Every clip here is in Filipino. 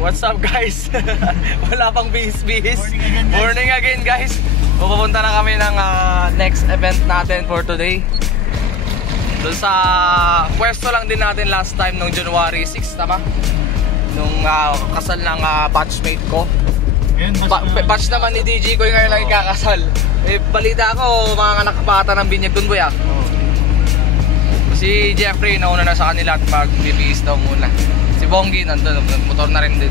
What's up guys? Wala pang bihis-bihis. Morning again guys. Pupunta na kami ng next event natin for today. Doon sa pwesto lang din natin last time nung January 6, tama? Nung kasal ng batchmate ko. Batch naman ni DJ ko yung ngayon lang ikakasal. Eh, balita ko mga anak bata ng binyag dun boy ah. Si Jeffrey nauna na sa kanila at mag-bibihis daw muna. Si Bongi nandun, motor na rin din.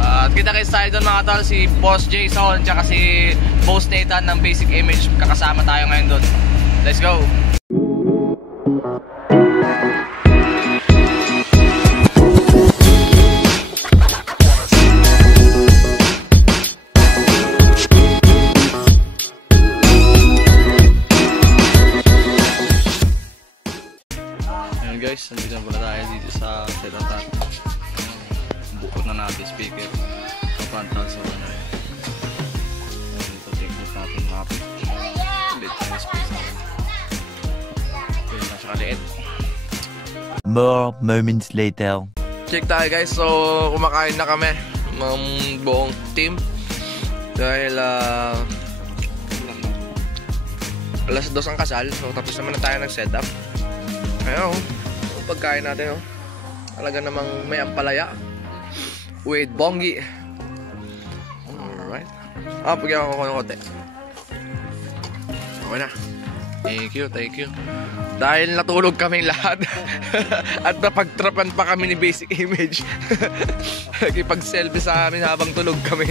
At kita kayo tayo doon mga tol, si Boss Jason tsaka si Boss Nathan ng Basic Image. Kakasama tayo ngayon doon. Let's go! Ayan guys, nandito na pala tayo dito sa setup natin. Bukod na natin speaker, kapantal sa wala rin. Ito tingnan natin natin ulit yung space natin. Ito yung nasa kaliit. More moments later. Check tayo guys, so kumakain na kami ng buong team dahil alas 2 ang kasal, so tapos naman na tayo nag-setup. Ayun, pagkain natin talaga namang may ampalaya with Bongi. Alright. Pagyan ako ng konti. Okay na. Thank you, thank you. Dahil natulog kaming lahat at napagtrapan pa kami ni Basic Image. Nakipag-selfie sa amin habang tulog kami.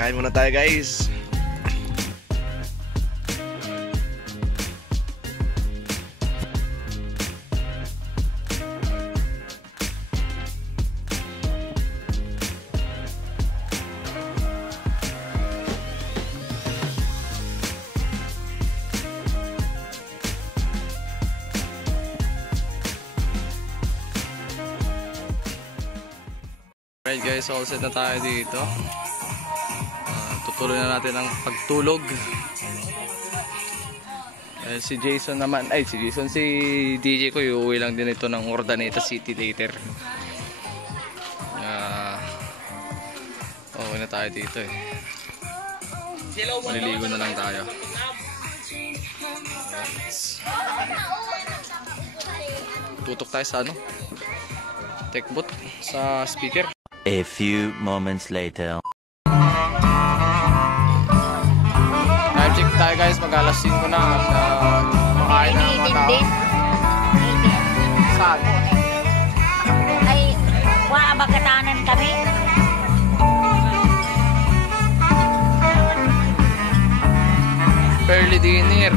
Kain muna tayo guys. Alright guys, all set na tayo dito. Tutuloy na natin ang pagtulog. Si Jason naman, si DJ ko uuwi lang din ito ng Urdaneta City later. Okay na tayo dito eh. Maliligo na lang tayo. Tutok tayo sa techboot sa speaker. A few moments later. Time check tayo guys, mag-alas 5 na at makain na mga tao. Saan? Ay, magkatanan kami. Early dinner.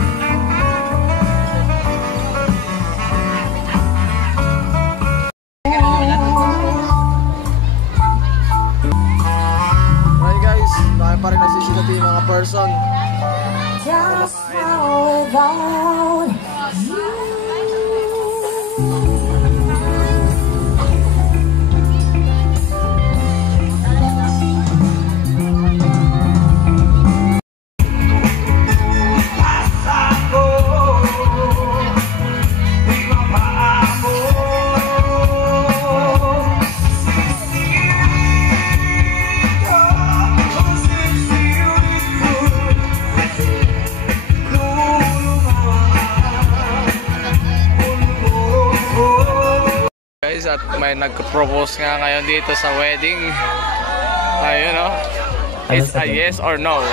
Pa rin nagsisikat yung mga person. Just without you. At may nag-propose nga ngayon dito sa wedding. Ayun it's a yes or no.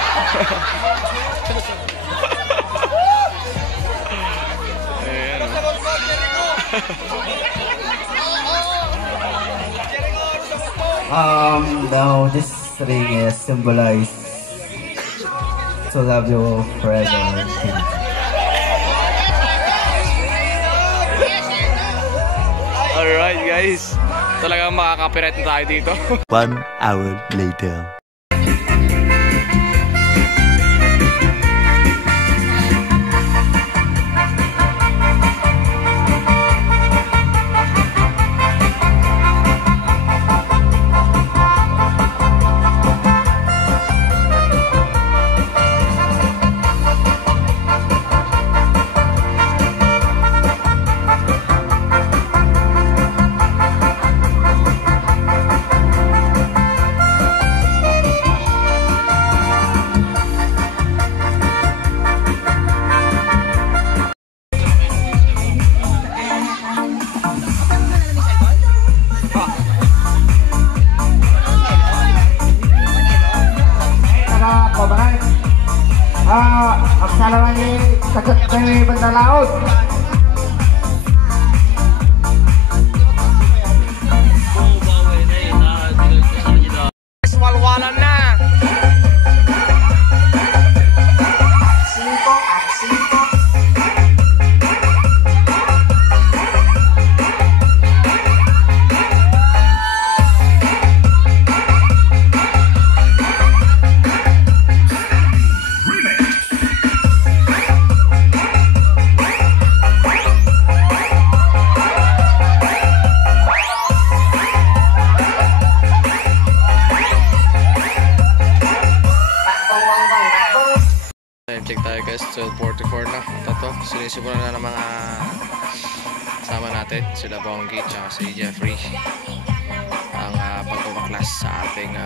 Now this ring is symbolized to love you forever. Alright guys, talagang makaka-copyright na tayo dito. 1 hour later. may banda laot. Walwalan na. Time check tayo guys, 12:44 na. Ito, sinisimulan na ng mga kasama natin, sila Bongi at si Jeffrey, ang pagpapaklas sa ating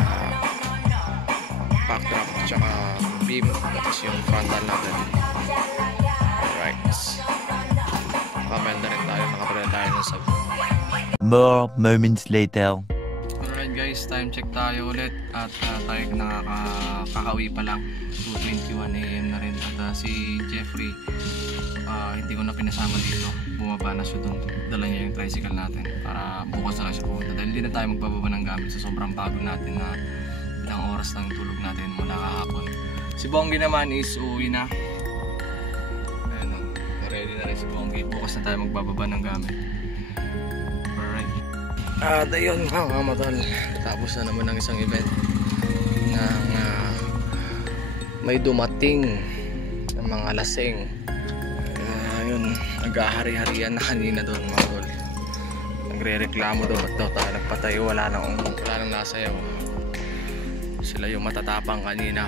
backdrop at beam, tapos yung frontal natin. Alright, nakapenda rin tayo, nakapenda tayo ng sub. More moments later. Alright guys, time check tayo ulit at tayo nakakauwi pa lang, 2:21 AM na rin. At si Jeffrey, hindi ko na pinasama dito, bumaba na siya doon, dala niya yung tricycle natin para bukas na lang siya pumunta dahil hindi na tayo magbababa ng gamit sa sobrang pagod natin na ilang oras lang tulog natin mula kahapon. Si Bongi naman is uuwi na. Ayan, ready na rin si Bongi, bukas na tayo magbababa ng gamit. At ayun mga matol, tapos na naman ng isang event ng may dumating ng mga lasing. Ayun, nag-ahari-harian na kanina doon mga tol. Nagre-reklamo doon at daw tayo nagpatayo, wala nang nasayaw. Sila yung matatapang kanina.